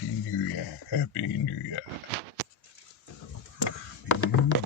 Happy New Year. Happy New Year. Happy New Year.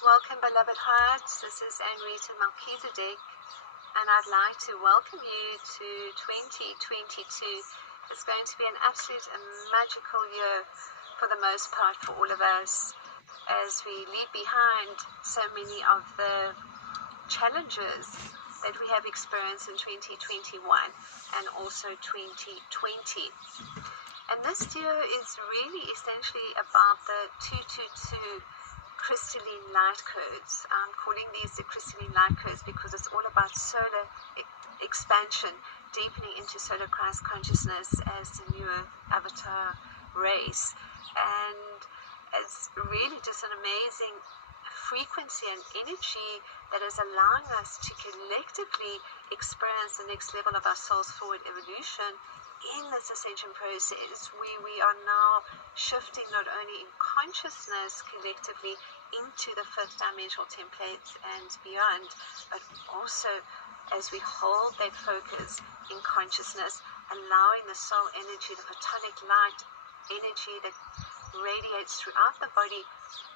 Welcome, beloved hearts. This is Anrita Melchizedek, and I'd like to welcome you to 2022. It's going to be an absolute magical year for the most part for all of us as we leave behind so many of the challenges that we have experienced in 2021 and also 2020. And this year is really essentially about the 222 crystalline light codes. I'm calling these the crystalline light codes because it's all about solar expansion, deepening into solar Christ consciousness as the new Earth avatar race. And it's really just an amazing frequency and energy that is allowing us to collectively experience the next level of our soul's forward evolution in this ascension process, where we are now shifting not only in consciousness collectively into the fifth dimensional templates and beyond, but also as we hold that focus in consciousness, allowing the soul energy, the photonic light energy that radiates throughout the body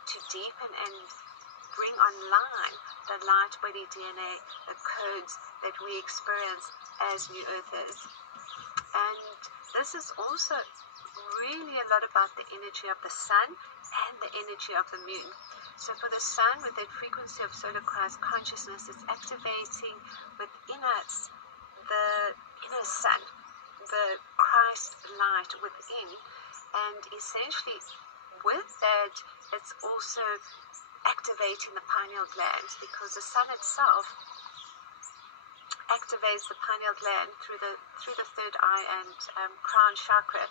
to deepen and bring online the light body DNA, the codes that we experience as new earthers. And this is also really a lot about the energy of the sun and the energy of the moon. So for the sun, with that frequency of solar Christ consciousness, it's activating within us the inner sun, the Christ light within. And essentially with that, it's also activating the pineal gland, because the sun itself activates the pineal gland through the third eye and crown chakra,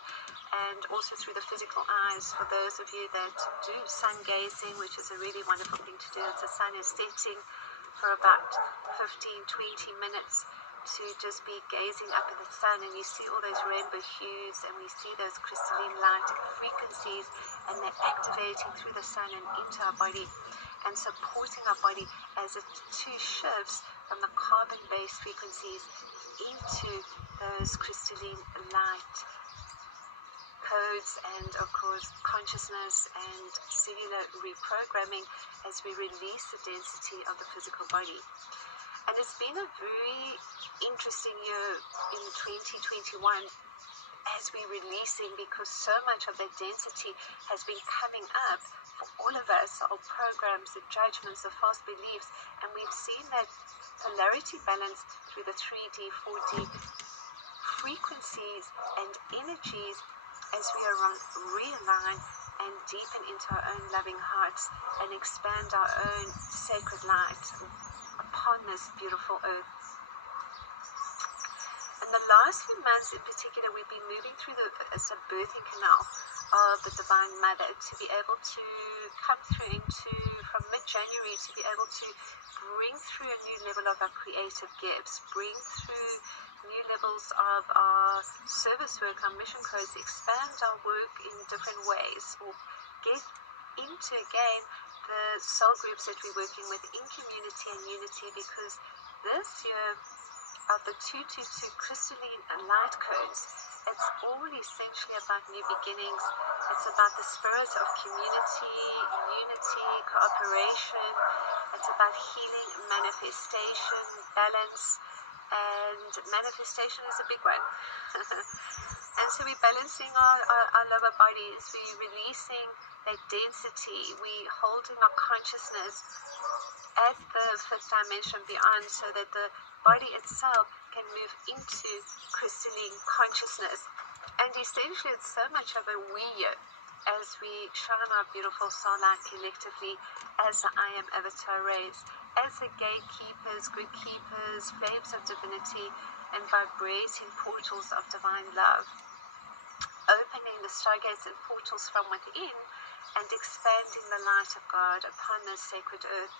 and also through the physical eyes. For those of you that do sun gazing, which is a really wonderful thing to do, as the sun is setting, for about 15-20 minutes to just be gazing up at the sun, and you see all those rainbow hues, and we see those crystalline light frequencies, and they're activating through the sun and into our body and supporting our body as it too shifts from the carbon-based frequencies into those crystalline light codes, and of course consciousness and cellular reprogramming as we release the density of the physical body. And it's been a very interesting year in 2021 as we're releasing, because so much of that density has been coming up for all of us, our programs, the judgments, the false beliefs, and we've seen that polarity balance through the 3D, 4D frequencies and energies as we realign and deepen into our own loving hearts and expand our own sacred light upon this beautiful earth. In the last few months in particular, we've been moving through the birthing canal of the Divine Mother to be able to come through into, from mid-January, to be able to bring through a new level of our creative gifts, bring through new levels of our service work, our mission codes, expand our work in different ways, or get into again the soul groups that we're working with in community and unity, because this year of the 222 crystalline light codes, it's all essentially about new beginnings. It's about the spirit of community, unity, cooperation. It's about healing, manifestation, balance, and manifestation is a big one. And so we're balancing our lower bodies, we're releasing that density, we're holding our consciousness at the fifth dimension beyond, so that the body itself can move into crystalline consciousness. And essentially it's so much of a we as we shine our beautiful soul light collectively as the I Am Avatar rays, as the gatekeepers, good keepers, flames of divinity, and vibrating portals of divine love, opening the stargates and portals from within and expanding the light of God upon this sacred earth.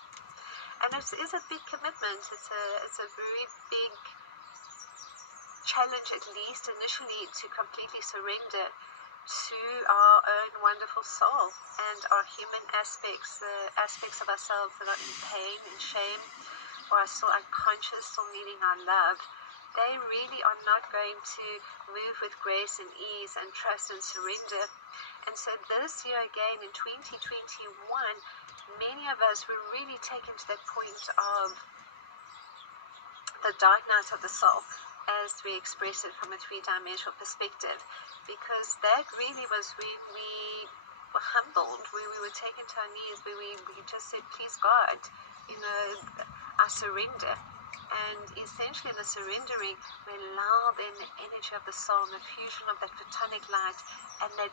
And it is a big commitment. It's a very big challenge, at least initially, to completely surrender to our own wonderful soul and our human aspects, the aspects of ourselves that are in pain and shame, or are still unconscious, still needing our love. They really are not going to move with grace and ease and trust and surrender. And so this year again, in 2021, many of us were really taken to that point of the dark night of the soul, as we express it from a three-dimensional perspective, because that really was when we were humbled, where we were taken to our knees, where we just said, please God, I surrender. And essentially in the surrendering, we allow then the energy of the soul, the fusion of that photonic light and that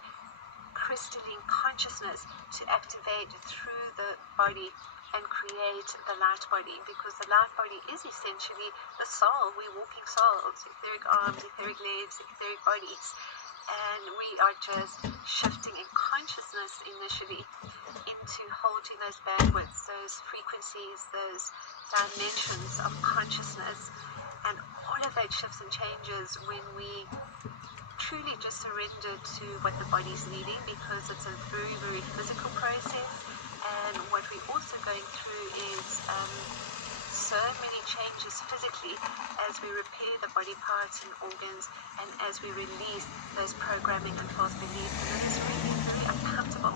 crystalline consciousness to activate through the body and create the light body, because the light body is essentially the soul. We're walking souls, etheric arms, etheric legs, etheric bodies, and we are just shifting in consciousness initially into holding those bandwidths, those frequencies, those dimensions of consciousness. And all of that shifts and changes when we truly just surrender to what the body's needing, because it's a very, very physical process. And what we're also going through is so many changes physically as we repair the body parts and organs, and as we release those programming and false beliefs. And it is really very uncomfortable.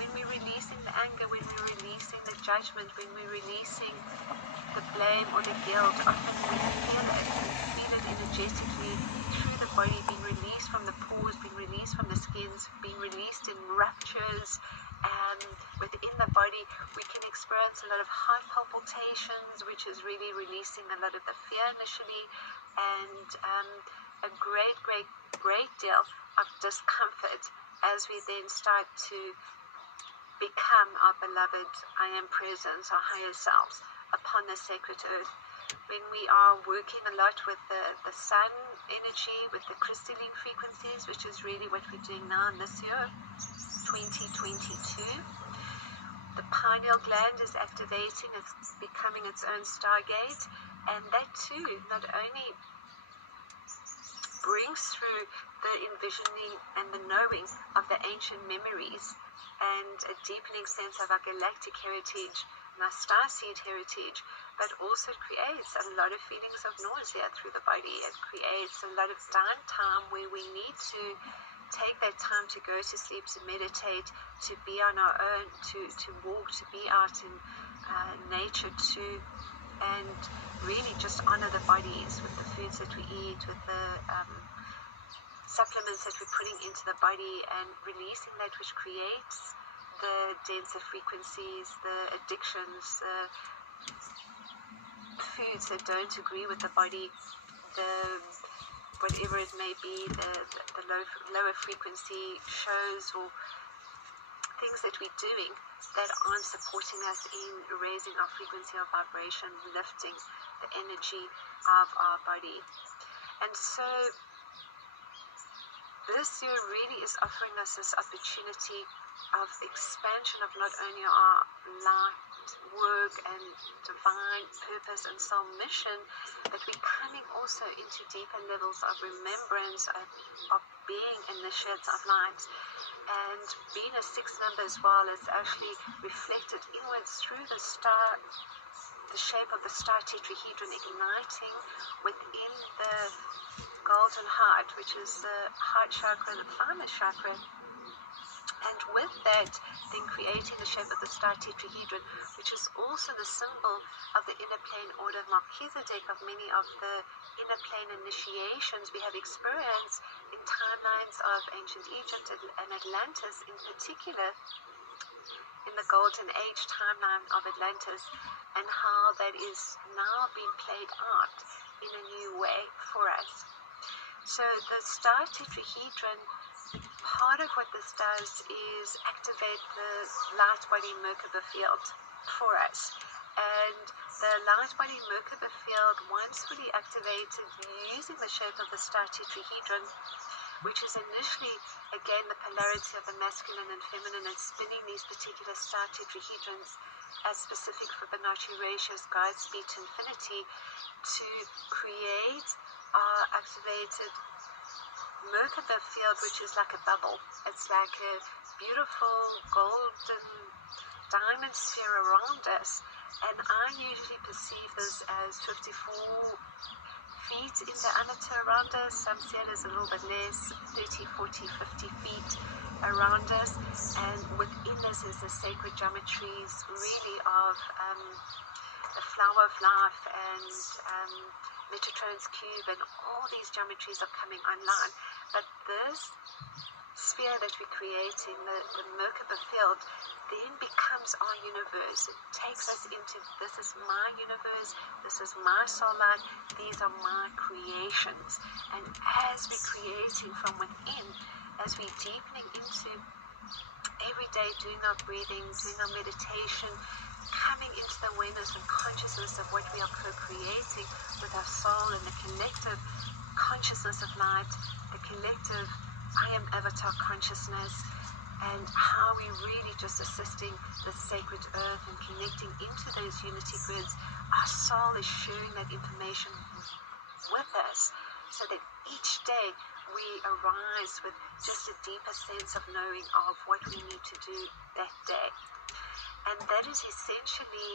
When we're releasing the anger, when we're releasing the judgment, when we're releasing the blame or the guilt, often we feel it energetically through the body, being released from the pores, being released from the skins, being released in ruptures. Within the body, we can experience a lot of heart palpitations, which is really releasing a lot of the fear initially, and a great deal of discomfort as we then start to become our beloved I Am Presence, our higher selves, upon the sacred earth. When we are working a lot with the sun energy, with the crystalline frequencies, which is really what we're doing now in this year, 2022. The pineal gland is activating, it's becoming its own stargate, and that too not only brings through the envisioning and the knowing of the ancient memories and a deepening sense of our galactic heritage and our starseed heritage, but also creates a lot of feelings of nausea through the body. It creates a lot of downtime where we need to take that time to go to sleep, to meditate, to be on our own, to walk, to be out in nature too, and really just honor the bodies with the foods that we eat, with the supplements that we're putting into the body, and releasing that which creates the denser frequencies, the addictions, the foods that don't agree with the body, the whatever it may be, the lower frequency shows or things that we're doing that aren't supporting us in raising our frequency of vibration, lifting the energy of our body. And so this year really is offering us this opportunity of expansion of not only our light work and divine purpose and soul mission, but we're coming also into deeper levels of remembrance of being initiates of light. And being a sixth number as well is actually reflected inwards through the star the shape of the Star Tetrahedron igniting within the golden heart, which is the heart chakra, the thymus chakra. And with that, then creating the shape of the Star Tetrahedron, which is also the symbol of the inner plane order of Melchizedek, of many of the inner plane initiations we have experienced in timelines of ancient Egypt and Atlantis, in particular in the Golden Age timeline of Atlantis, and how that is now being played out in a new way for us. So the Star Tetrahedron, part of what this does is activate the light body Merkaba field for us. And the light body Merkaba field, once fully activated using the shape of the Star Tetrahedron, which is initially, again, the polarity of the masculine and feminine, and spinning these particular Star Tetrahedrons as specific Fibonacci ratios, guide speed to infinity, to create our activated Merkaba field, which is like a bubble. It's like a beautiful golden diamond sphere around us, and I usually perceive this as 54 feet in diameter around us. Some see it as a little bit less, 30, 40, 50 feet around us, and within this is the sacred geometries really of the flower of life and Metatron's cube, and all these geometries are coming online. But this sphere that we create in the Merkaba field then becomes our universe. It takes us into, this is my universe, this is my soul light, these are my creations. And as we're creating from within, as we're deepening into every day, doing our breathing, doing our meditation, coming into the awareness and consciousness of what we are co-creating with our soul and the collective consciousness of light, the collective I am avatar consciousness, and how we really just assisting the sacred earth and connecting into those unity grids. Our soul is sharing that information with us, so that each day we arise with just a deeper sense of knowing of what we need to do that day. And that is essentially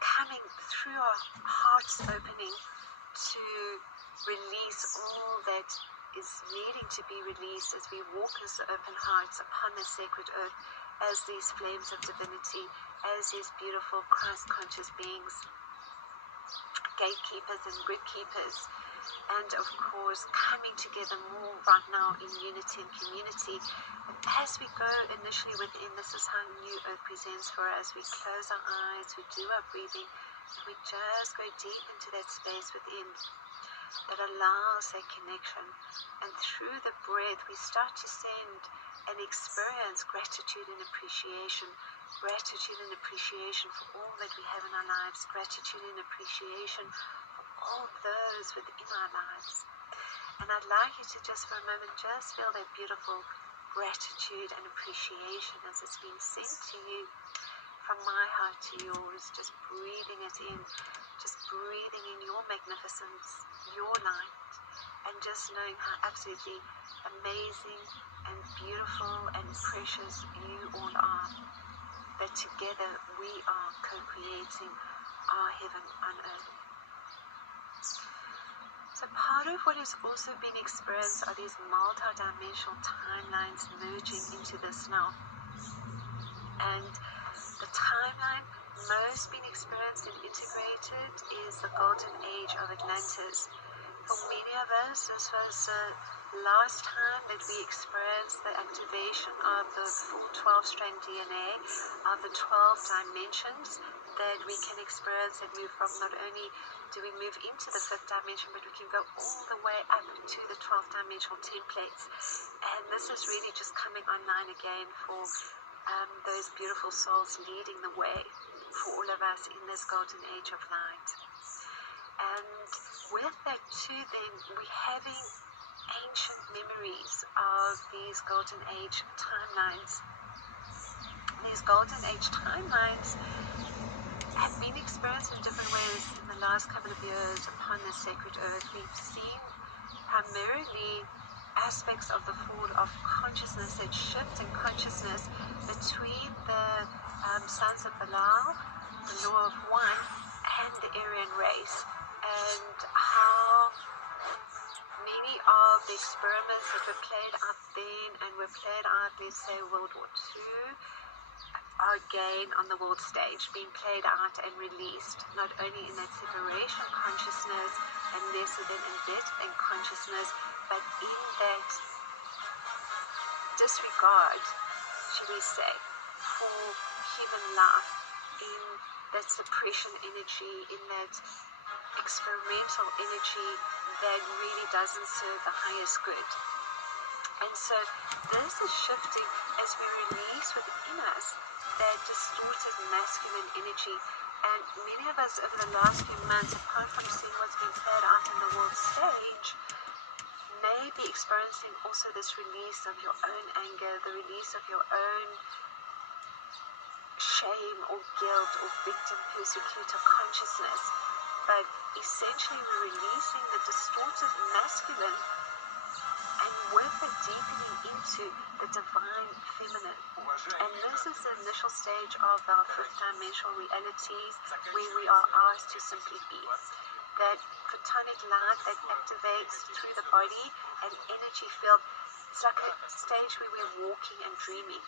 coming through our hearts opening to release all that is needing to be released as we walk as open hearts upon the sacred earth, as these flames of divinity, as these beautiful Christ-conscious beings, gatekeepers and grid keepers, and of course coming together more right now in unity and community. And as we go initially within, this is how New Earth presents for us. We close our eyes, we do our breathing, and we just go deep into that space within that allows that connection. And through the breath we start to send and experience gratitude and appreciation. Gratitude and appreciation for all that we have in our lives. Gratitude and appreciation for all those within our lives. And I'd like you to just for a moment just feel that beautiful gratitude and appreciation as it's been sent to you from my heart to yours. Just breathing it in, just breathing in your magnificence, your light, and just knowing how absolutely amazing and beautiful and precious you all are. That together we are co-creating our heaven on earth. So part of what is also being experienced are these multi-dimensional timelines merging into this now. And the timeline most being experienced and integrated is the golden age of Atlantis. For many of us, this was the last time that we experienced the activation of the full 12-strand DNA of the 12 dimensions that we can experience and move from. Not only do we move into the 5th dimension, but we can go all the way up to the 12th dimensional templates. And this is really just coming online again for those beautiful souls leading the way for all of us in this golden age of light. And with that too, then we're having ancient memories of these golden age timelines. These golden age timelines have been experienced in different ways in the last couple of years upon the sacred earth. We've seen primarily aspects of the fall of consciousness, that shift in consciousness between the sons of Belial the law of one, and the Aryan race, and how many of the experiments that were played out then and were played out, let's say, World War II, are again on the world stage, being played out and released, not only in that separation consciousness and lesser than embedded in consciousness, but in that disregard, should we say, for human life, in that suppression energy, in that experimental energy that really doesn't serve the highest good. And so this is shifting as we release within us that distorted masculine energy. And many of us over the last few months, apart from seeing what's been played out on the world stage, may be experiencing also this release of your own anger, the release of your own shame or guilt or victim persecutor consciousness. But essentially we're releasing the distorted masculine, and with it deepening into the divine feminine. And this is the initial stage of our fifth dimensional realities, where we are asked to simply be. That photonic light that activates through the body, an energy field. It's like a stage where we're walking and dreaming.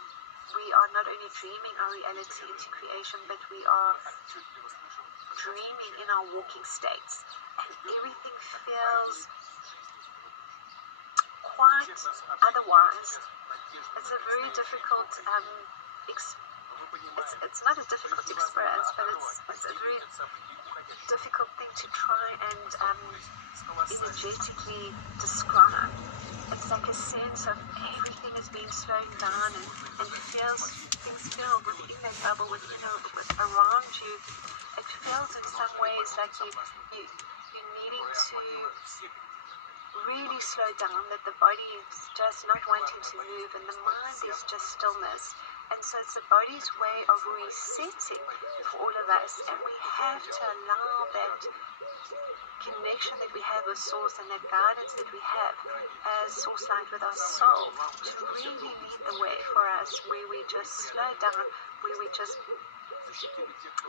We are not only dreaming our reality into creation, but we are dreaming in our walking states. And everything feels quite otherwise. It's a very difficult it's not a difficult experience, but it's a very difficult thing to try and energetically describe. It's like a sense of everything is being slowed down and things feel within that bubble, around you. It feels in some ways like you're needing to really slow down, that the body is just not wanting to move, and the mind is just stillness. And so it's the body's way of resetting for all of us, and we have to allow that connection that we have with Source and that guidance that we have as Source Light with our soul to really lead the way for us, where we just slow down, where we just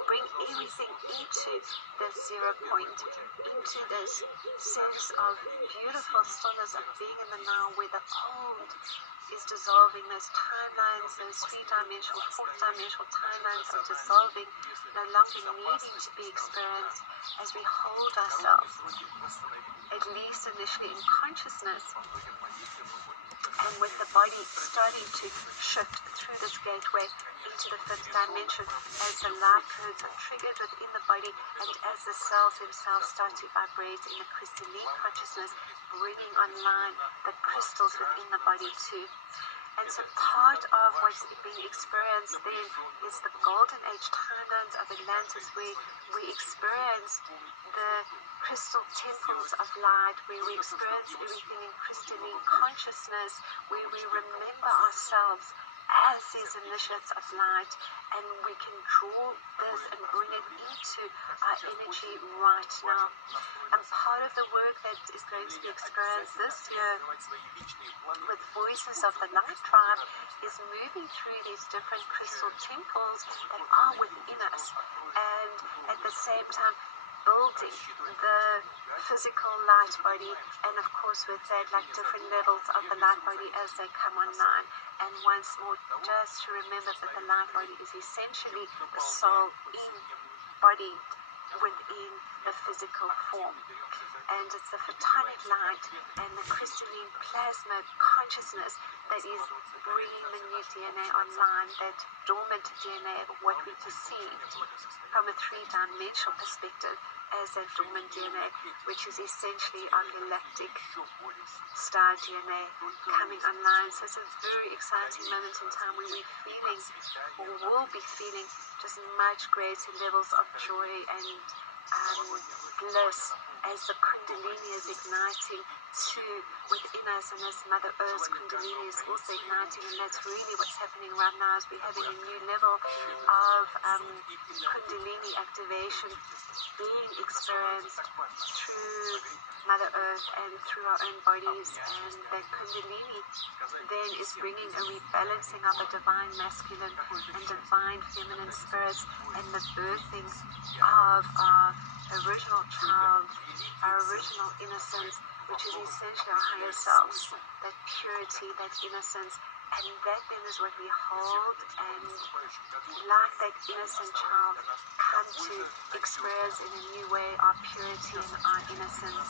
bring everything into this 0 point, into this sense of beautiful stillness of being in the now, where the old is dissolving, those timelines, those three-dimensional, fourth-dimensional timelines are dissolving, no longer needing to be experienced, as we hold ourselves, at least initially in consciousness, and with the body starting to shift through this gateway into the fifth dimension, as the light codes are triggered within the body, and as the cells themselves start to vibrate in the crystalline consciousness, bringing online the crystals within the body too. And so part of what's being experienced then is the golden age timelines of Atlantis, where we experience the crystal temples of light, where we experience everything in crystalline consciousness, where we remember ourselves as these initiates of light, and we can draw this and bring it into our energy right now. And part of the work that is going to be experienced this year with Voices of the Light Tribe is moving through these different crystal temples that are within us, and at the same time building the physical light body, and of course with that, like different levels of the light body as they come online. And once more, just to remember that the light body is essentially the soul embodied within the physical form. And it's the photonic light and the crystalline plasma consciousness that is bringing the new DNA online, that dormant DNA of what we perceived from a three-dimensional perspective as that dormant DNA, which is essentially our galactic star DNA coming online. So it's a very exciting moment in time where we're feeling, or will be feeling, just much greater levels of joy and bliss as the Kundalini is igniting within us, and as Mother Earth's Kundalini is also igniting, and that's really what's happening right now, is we're having a new level of Kundalini activation being experienced through Mother Earth and through our own bodies, and that Kundalini then is bringing a rebalancing of the divine masculine and divine feminine spirits, and the birthing of our original child, our original innocence, which is essentially our higher selves, that purity, that innocence, and that then is what we hold, and like that innocent child, come to experience in a new way our purity and our innocence.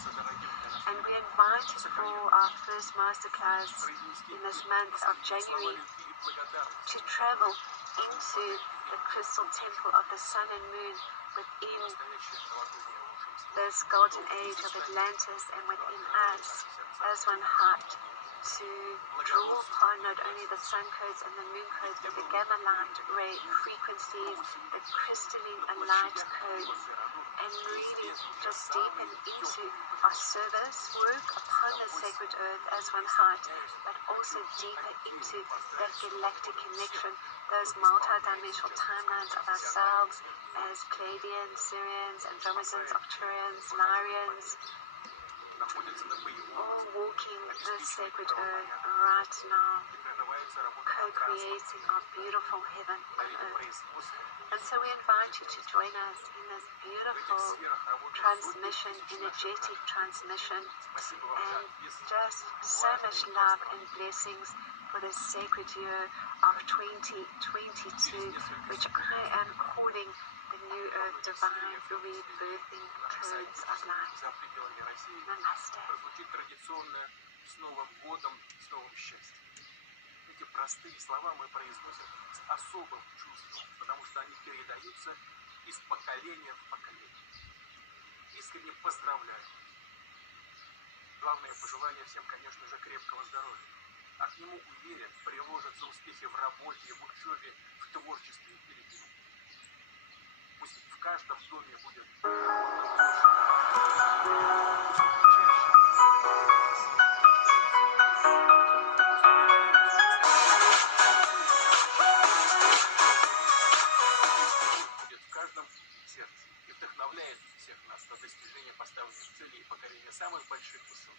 And we invited for our first masterclass in this month of January to travel into the crystal temple of the sun and moon within this golden age of Atlantis, and within us as one heart, to draw upon not only the sun codes and the moon codes, but the gamma light ray frequencies, the crystalline light codes, and really just deepen into our service work upon the sacred earth as one heart, but also deeper into that galactic connection, those multi-dimensional timelines of ourselves as Pleiadians, Sirians, Andromedans, Arcturians, Lyrians, all walking the sacred earth right now, co-creating our beautiful heaven on earth. And so we invite you to join us in this beautiful transmission, energetic transmission, and just so much love and blessings for this sacred year of 2022, which I am calling the New Earth Divine Rebirthing Codes of Light. Namaste. Эти простые слова мы произносим с особым чувством, потому что они передаются из поколения в поколение. Искренне поздравляю. Главное пожелание всем, конечно же, крепкого здоровья. А к нему, уверен, приложатся успехи в работе, в учебе, в творчестве и любви. Пусть в каждом доме будет на достижение поставленных целей и покорение самых больших высот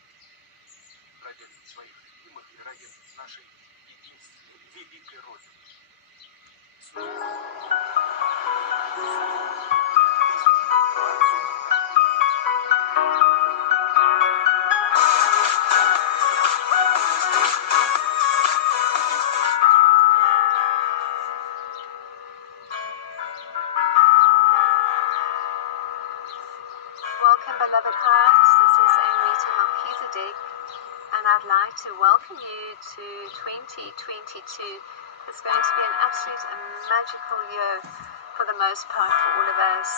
ради своих любимых и ради нашей единственной великой Родины. Welcome, beloved hearts. This is Anrita Melchizedek, and I'd like to welcome you to 2022. It's going to be an absolute and magical year for the most part for all of us,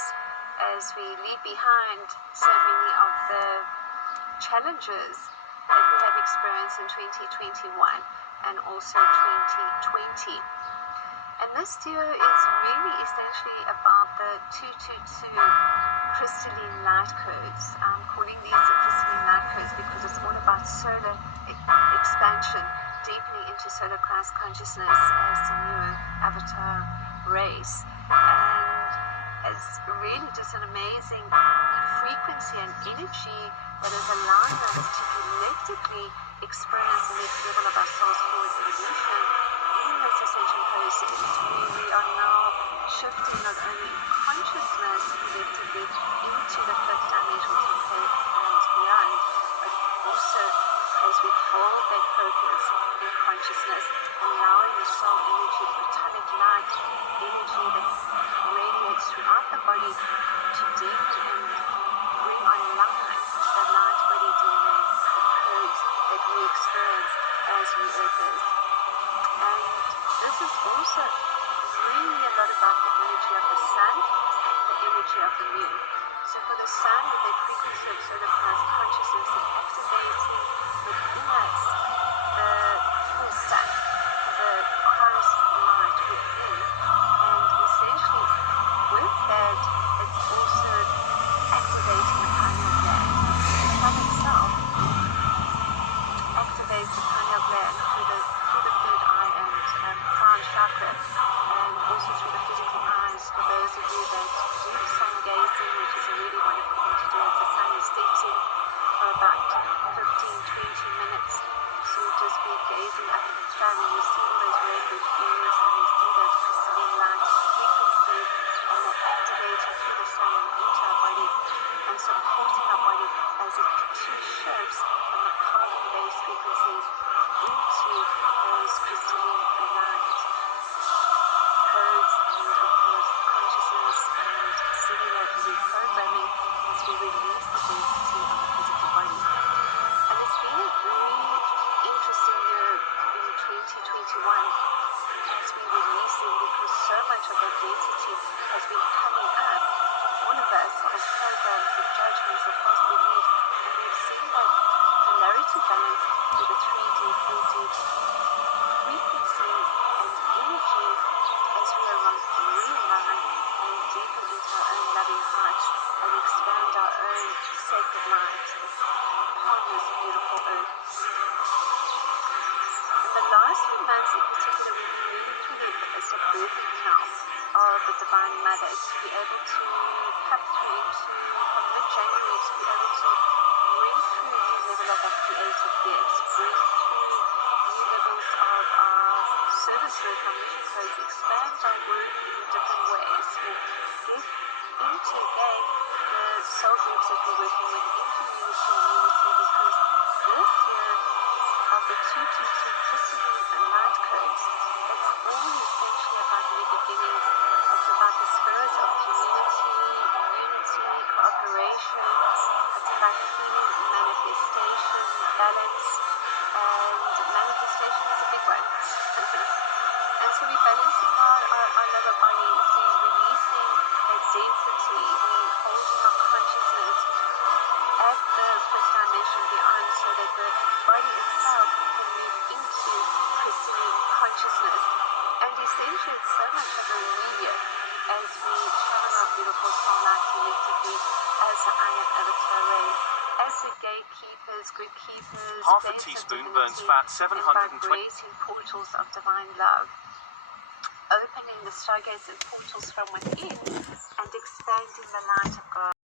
as we leave behind so many of the challenges that we have experienced in 2021 and also 2020. And this year is really essentially about the 222 crystalline light codes. I'm calling these the crystalline light codes because it's all about solar expansion, deepening into solar Christ consciousness as the new avatar race. And it's really just an amazing frequency and energy that is allowing us to collectively experience the next level of our soul's forward evolution in this ascension process, where we are now shifting not only in consciousness collectively into the fifth dimensional template and beyond, but also as we hold that focus in consciousness, allowing the soul energy, the atomic light energy that radiates throughout the body to deepen and bring online the light body DNA, the codes that we experience as we open. And this is also really a lot about the energy of the sun and the energy of the moon. So for the sun, the frequency of solar Christ consciousness is activating within us the full sun, the Christ light within. And essentially, with that, it's also activating the pineal gland. The sun itself through the cell and into our body and supporting our body as it shifts from the carbon-based frequency into those crystalline aligned codes and, of course, consciousness and cellular reprogramming as we release the density of the physical body. And it's been a very interesting year in 2021 as we releasing, because so much of that density has been coming up. All of us of programs, of judgments, of past beliefs, and we've seen that polarity balance with the 3D, 4D frequencies and energy as we realign and deepen into our own loving heart and expand our own sacred lives upon this beautiful earth. In the last few months in particular, we've been moving through the birthing canal of the Divine Mother to be able to come through into, from mid-January, to be able to bring through a new level of our creative gifts, bring through new levels of our service work, our mission codes, expand our work in different ways, or get into, again, the soul groups that we're working with, into unity, because this year of the 222 crystalline and light codes, it's all essentially about new beginnings. It's about the spirit of community, unity, cooperation. It's about healing, manifestation, balance, and manifestation is a big one. And so we're balancing our lower body, so we're releasing that density, we're holding our consciousness at the first dimension beyond, so that the body itself can move into crystalline consciousness. And essentially it's so much of a medium as we channel our beautiful soul light collectively as the I Am Avatar Ray, as the gatekeepers, good keepers, Half a teaspoon burns fat 720. Vibrating portals of divine love, opening the stargates and portals from within and expanding the light of God.